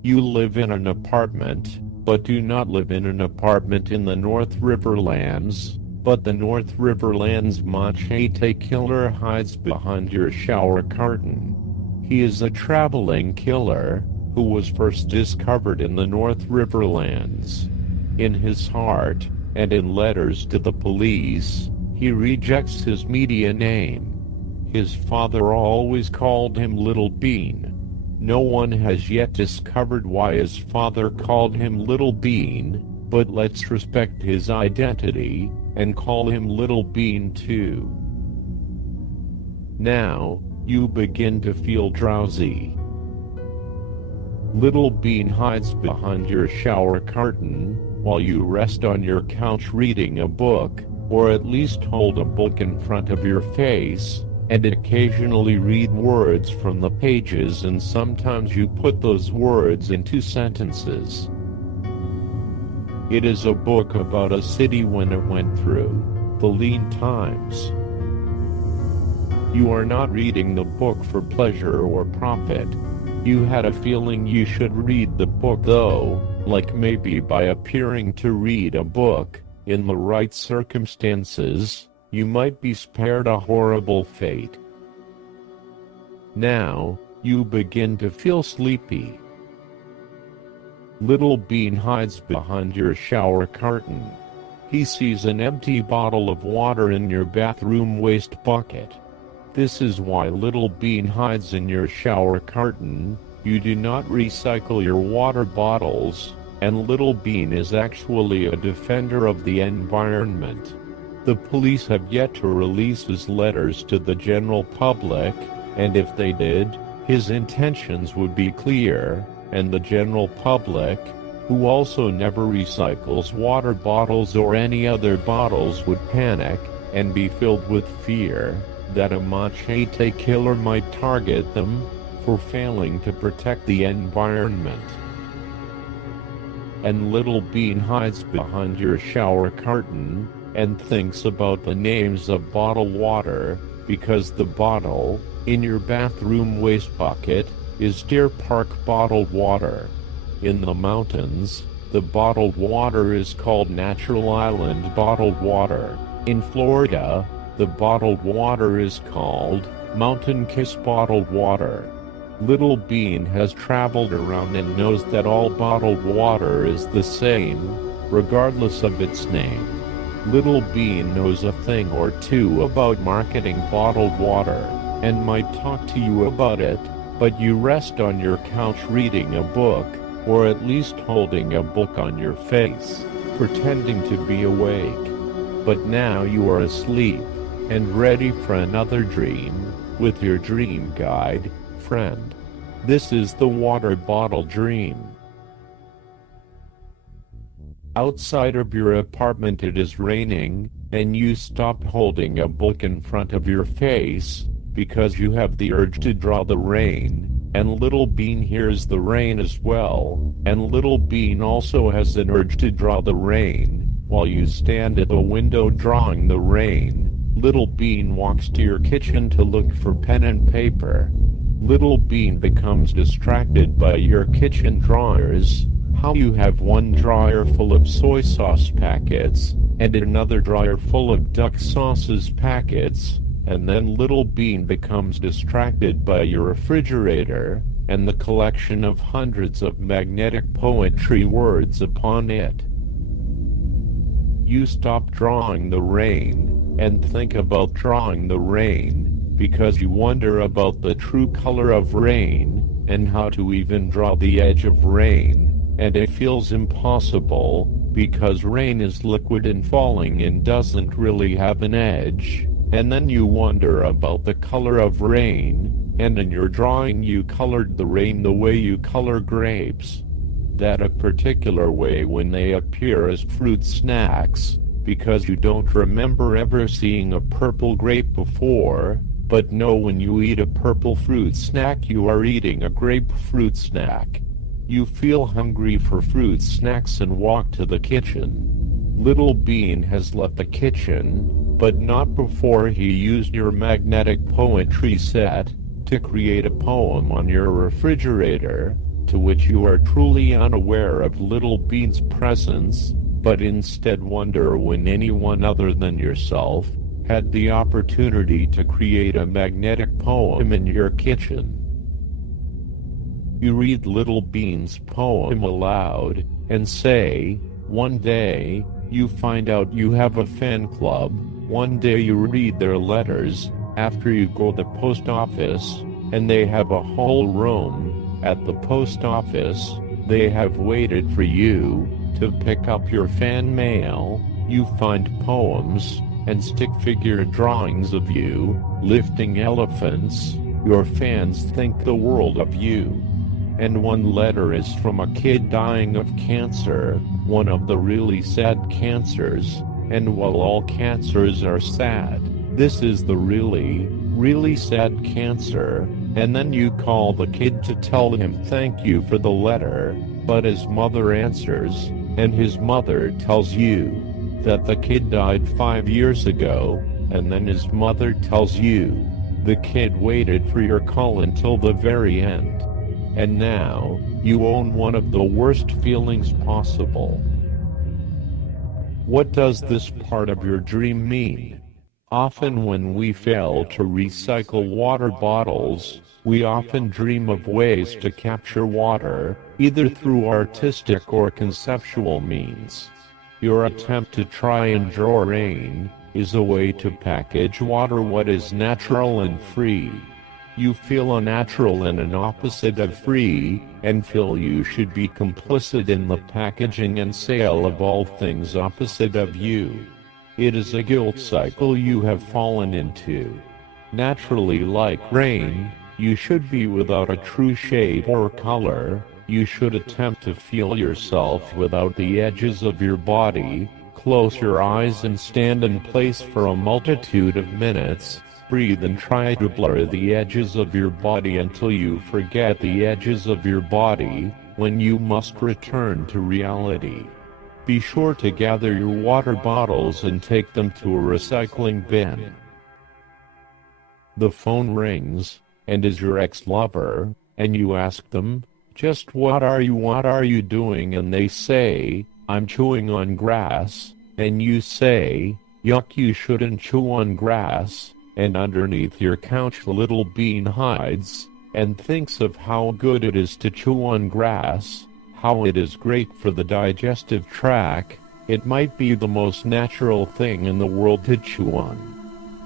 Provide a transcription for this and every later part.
You live in an apartment, but do not live in an apartment in the North Riverlands, but the North Riverlands Machete Killer hides behind your shower curtain. He is a traveling killer, who was first discovered in the North Riverlands. In his heart, and in letters to the police, he rejects his media name. His father always called him Little Bean. No one has yet discovered why his father called him Little Bean, but let's respect his identity, and call him Little Bean too. Now, you begin to feel drowsy. Little Bean hides behind your shower curtain, while you rest on your couch reading a book, or at least hold a book in front of your face, and occasionally read words from the pages, and sometimes you put those words into sentences. It is a book about a city when it went through the lean times. You are not reading the book for pleasure or profit. You had a feeling you should read the book though, like maybe by appearing to read a book, in the right circumstances, you might be spared a horrible fate. Now, you begin to feel sleepy. Little Bean hides behind your shower curtain. He sees an empty bottle of water in your bathroom waste bucket. This is why Little Bean hides in your shower curtain. You do not recycle your water bottles, and Little Bean is actually a defender of the environment. The police have yet to release his letters to the general public, and if they did, his intentions would be clear, and the general public, who also never recycles water bottles or any other bottles, would panic and be filled with fear that a machete killer might target them for failing to protect the environment. And Little Bean hides behind your shower curtain and thinks about the names of bottled water, because the bottle in your bathroom waste bucket is Deer Park bottled water. In the mountains, the bottled water is called Natural Island bottled water. In Florida, the bottled water is called Mountain Kiss bottled water. Little Bean has traveled around and knows that all bottled water is the same, regardless of its name. Little Bean knows a thing or two about marketing bottled water, and might talk to you about it, but you rest on your couch reading a book, or at least holding a book on your face, pretending to be awake. But now you are asleep, and ready for another dream, with your dream guide, friend. This is the water bottle dream. Outside of your apartment it is raining, and you stop holding a book in front of your face, because you have the urge to draw the rain, and Little Bean hears the rain as well, and Little Bean also has an urge to draw the rain. While you stand at the window drawing the rain, Little Bean walks to your kitchen to look for pen and paper. Little Bean becomes distracted by your kitchen drawers, how you have one drawer full of soy sauce packets, and another drawer full of duck sauces packets, and then Little Bean becomes distracted by your refrigerator, and the collection of hundreds of magnetic poetry words upon it. You stop drawing the rain, and think about drawing the rain, because you wonder about the true color of rain, and how to even draw the edge of rain, and it feels impossible, because rain is liquid and falling and doesn't really have an edge, and then you wonder about the color of rain, and in your drawing you colored the rain the way you color grapes. That a particular way when they appear as fruit snacks, because you don't remember ever seeing a purple grape before, but know when you eat a purple fruit snack you are eating a grapefruit snack. You feel hungry for fruit snacks and walk to the kitchen. Little Bean has left the kitchen, but not before he used your magnetic poetry set to create a poem on your refrigerator, to which you are truly unaware of Little Bean's presence, but instead wonder when anyone other than yourself had the opportunity to create a magnetic poem in your kitchen. You read Little Bean's poem aloud and say, one day, you find out you have a fan club. One day you read their letters after you go to the post office, and they have a whole room at the post office. They have waited for you to pick up your fan mail. You find poems and stick figure drawings of you lifting elephants. Your fans think the world of you. And one letter is from a kid dying of cancer, one of the really sad cancers. And while all cancers are sad, this is the really, really sad cancer. And then you call the kid to tell him thank you for the letter, but his mother answers, and his mother tells you that the kid died 5 years ago, and then his mother tells you the kid waited for your call until the very end. And now, you own one of the worst feelings possible. What does this part of your dream mean? Often when we fail to recycle water bottles, we often dream of ways to capture water, either through artistic or conceptual means. Your attempt to try and draw rain is a way to package water what is natural and free. You feel unnatural and an opposite of free, and feel you should be complicit in the packaging and sale of all things opposite of you. It is a guilt cycle you have fallen into. Naturally, like rain, you should be without a true shade or color. You should attempt to feel yourself without the edges of your body. Close your eyes and stand in place for a multitude of minutes. Breathe and try to blur the edges of your body until you forget the edges of your body, when you must return to reality. Be sure to gather your water bottles and take them to a recycling bin. The phone rings, and is your ex-lover, and you ask them, just what are you doing? And they say, I'm chewing on grass, and you say, yuck, you shouldn't chew on grass. And underneath your couch Little Bean hides, and thinks of how good it is to chew on grass, how it is great for the digestive tract. It might be the most natural thing in the world to chew on.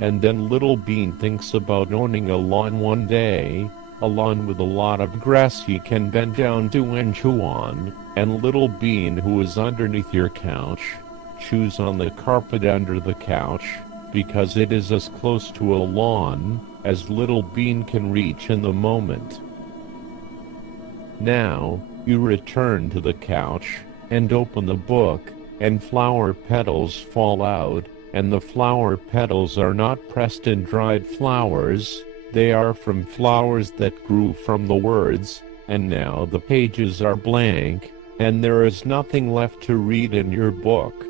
And then Little Bean thinks about owning a lawn one day, a lawn with a lot of grass he can bend down to and chew on, and Little Bean, who is underneath your couch, chews on the carpet under the couch, because it is as close to a lawn as Little Bean can reach in the moment. Now, you return to the couch, and open the book, and flower petals fall out, and the flower petals are not pressed and dried flowers, they are from flowers that grew from the words, and now the pages are blank, and there is nothing left to read in your book.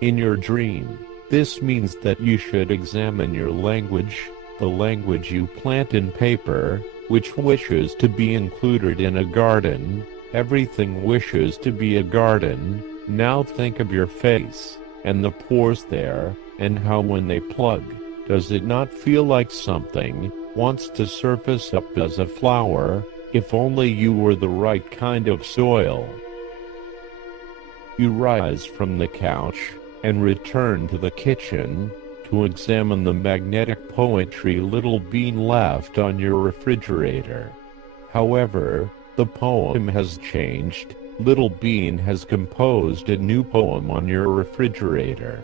In your dream, this means that you should examine your language, the language you plant in paper, which wishes to be included in a garden. Everything wishes to be a garden. Now think of your face, and the pores there, and how when they plug, does it not feel like something wants to surface up as a flower, if only you were the right kind of soil? You rise from the couch, and return to the kitchen, to examine the magnetic poetry Little Bean left on your refrigerator. However, the poem has changed. Little Bean has composed a new poem on your refrigerator.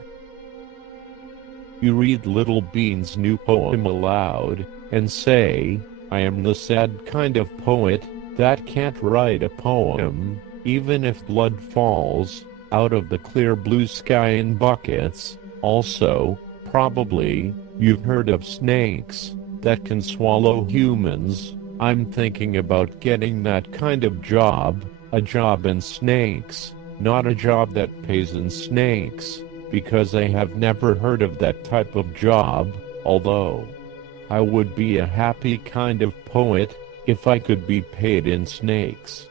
You read Little Bean's new poem aloud, and say, I am the sad kind of poet that can't write a poem, even if blood falls out of the clear blue sky in buckets. Also, probably, you've heard of snakes that can swallow humans. I'm thinking about getting that kind of job, a job in snakes, not a job that pays in snakes, because I have never heard of that type of job, although I would be a happy kind of poet if I could be paid in snakes.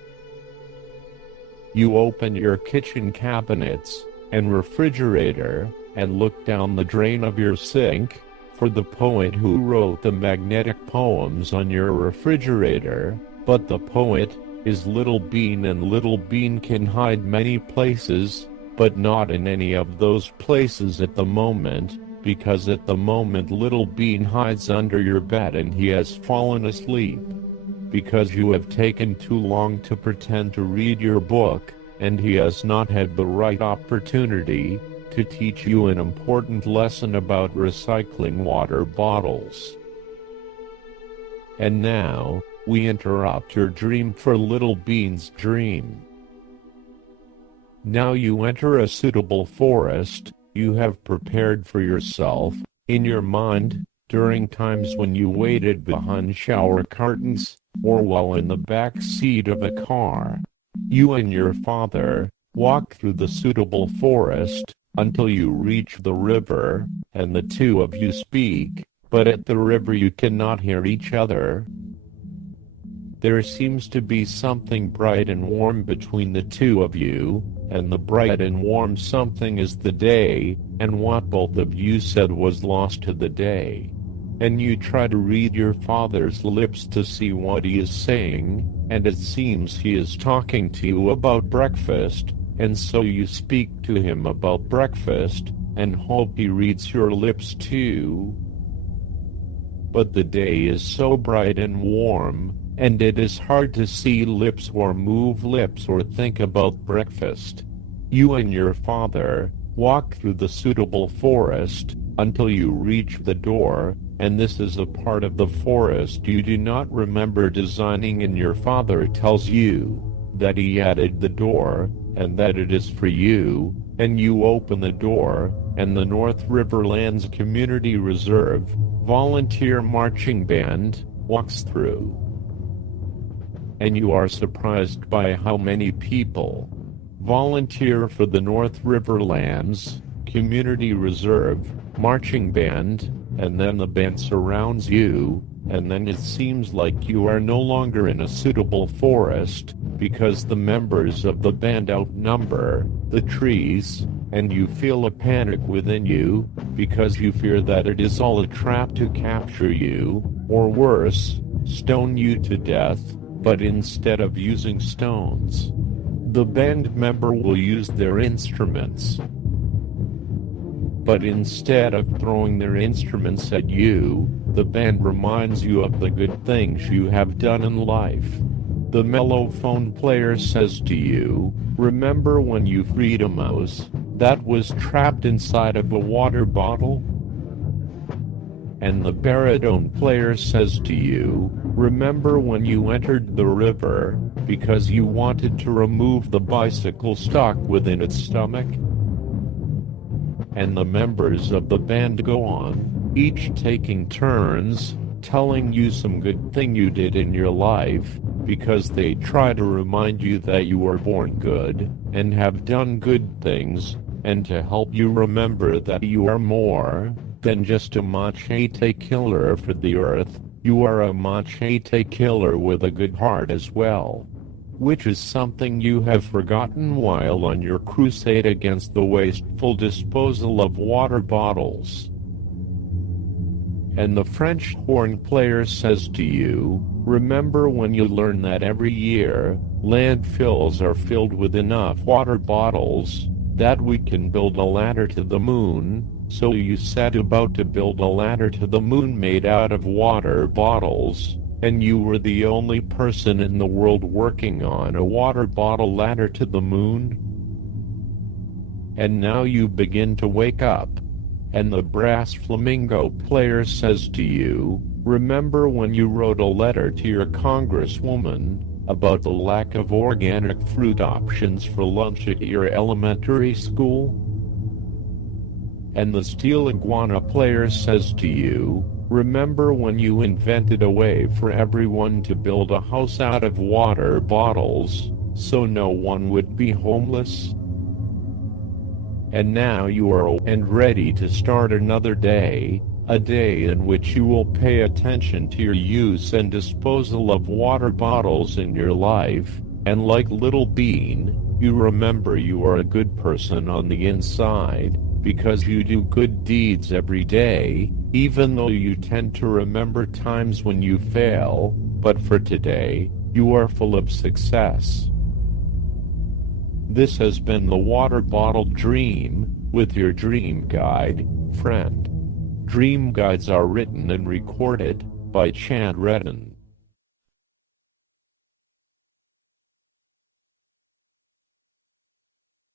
You open your kitchen cabinets and refrigerator and look down the drain of your sink for the poet who wrote the magnetic poems on your refrigerator, but the poet is Little Bean, and Little Bean can hide many places, but not in any of those places at the moment, because at the moment Little Bean hides under your bed and he has fallen asleep. Because you have taken too long to pretend to read your book, and he has not had the right opportunity to teach you an important lesson about recycling water bottles. And now, we interrupt your dream for Little Bean's dream. Now you enter a suitable forest you have prepared for yourself, in your mind, during times when you waited behind shower curtains, or while in the back seat of a car. You and your father walk through the suitable forest until you reach the river, and the two of you speak, but at the river you cannot hear each other. There seems to be something bright and warm between the two of you, and the bright and warm something is the day, and what both of you said was lost to the day. And you try to read your father's lips to see what he is saying, and it seems he is talking to you about breakfast, and so you speak to him about breakfast, and hope he reads your lips too. But the day is so bright and warm, and it is hard to see lips or move lips or think about breakfast. You and your father walk through the suitable forest until you reach the door, and this is a part of the forest you do not remember designing, and your father tells you that he added the door, and that it is for you, and you open the door, and the North Riverlands Community Reserve Volunteer Marching Band walks through. And you are surprised by how many people volunteer for the North Riverlands Community Reserve Marching Band, and then the band surrounds you, and then it seems like you are no longer in a suitable forest, because the members of the band outnumber the trees, and you feel a panic within you, because you fear that it is all a trap to capture you, or worse, stone you to death. But instead of using stones, the band member will use their instruments. But instead of throwing their instruments at you, the band reminds you of the good things you have done in life. The mellophone player says to you, "Remember when you freed a mouse that was trapped inside of a water bottle?" And the baritone player says to you, "Remember when you entered the river because you wanted to remove the bicycle stuck within its stomach?" And the members of the band go on, each taking turns, telling you some good thing you did in your life, because they try to remind you that you were born good, and have done good things, and to help you remember that you are more than just a machete killer for the earth. You are a machete killer with a good heart as well, which is something you have forgotten while on your crusade against the wasteful disposal of water bottles. And the French horn player says to you, "Remember when you learned that every year, landfills are filled with enough water bottles that we can build a ladder to the moon, so you set about to build a ladder to the moon made out of water bottles, and you were the only person in the world working on a water bottle ladder to the moon?" And now you begin to wake up, and the brass flamingo player says to you, "Remember when you wrote a letter to your congresswoman about the lack of organic fruit options for lunch at your elementary school?" And the steel iguana player says to you, "Remember when you invented a way for everyone to build a house out of water bottles, so no one would be homeless?" And now you are and ready to start another day, a day in which you will pay attention to your use and disposal of water bottles in your life, and like Little Bean, You remember you are a good person on the inside, because you do good deeds every day, even though you tend to remember times when you fail, but for today, you are full of success. This has been the Water Bottle Dream, with your dream guide, friend. Dream guides are written and recorded by Chad Redden.